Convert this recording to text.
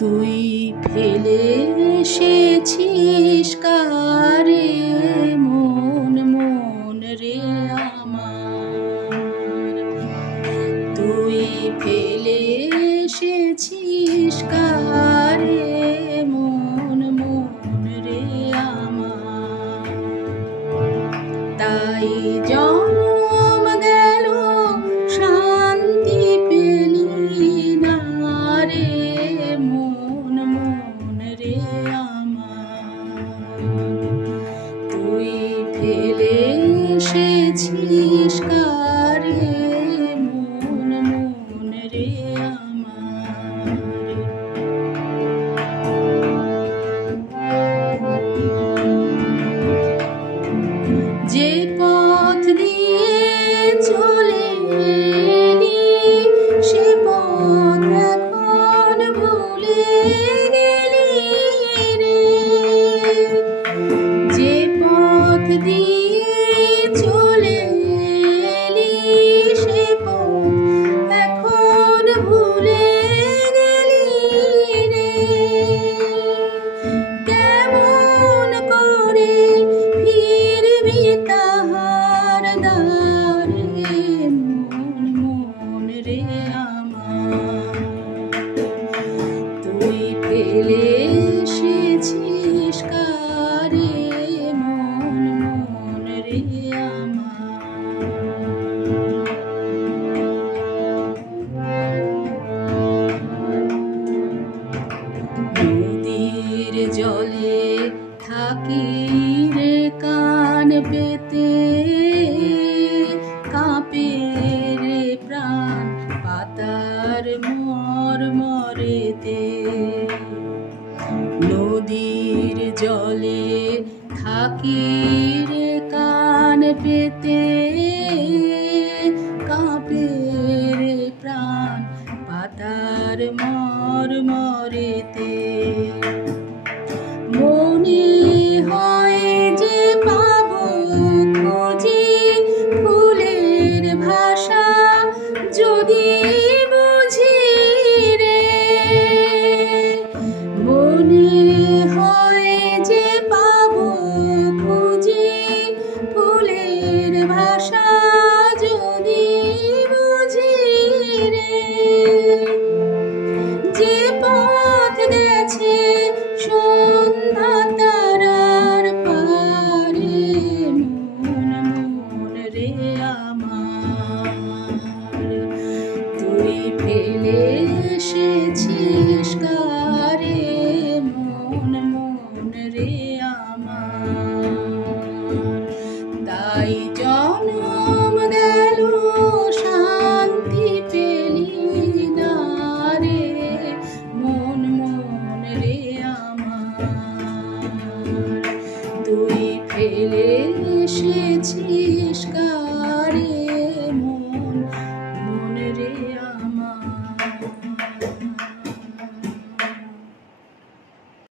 তুই ফেলে এসেছিস কারে মন মন রে আমার, তুই ফেলে এসেছিস কারে মন মন রে আমার। তাই জনম গেল শান্তি পেলি না রে মন মন রে আমার, তুই ফেলে এসেছিস কারে মন মন রে আমার। যে পথ দিয়ে চলে এলি সে পথ এখন ভুলে গেলি রে, যে পথ দিয়ে চলে এলি সে পথ এখন ভুলে গেলি রে। কেমন করে ফিরবি তাহার দ্বারে মন মন রে আমার, তুই ফেলে এসেছিস কারে মন মন রে আমার। নদীর জলে থাকি রে কান পেতে, কাঁপে রে প্রাণ পাতার মরমরেতে। নদীর জলে থাকি রে কান পেতে, কাঁপে রে প্রাণ পাতার মরমরেতে। মনে হয় যে পাবো খুঁজি ফুলের ভাষা যদি বুঝি রে, মনে হয় যে পাবো খুঁজি ফুলের ভাষা যদি বুঝি রে। যে পথ গেছে সন্ধ্যা তারার পারে মন মন রে আমার, তুই ফেলে এসেছিস কারে মন মন রে আমার। তাই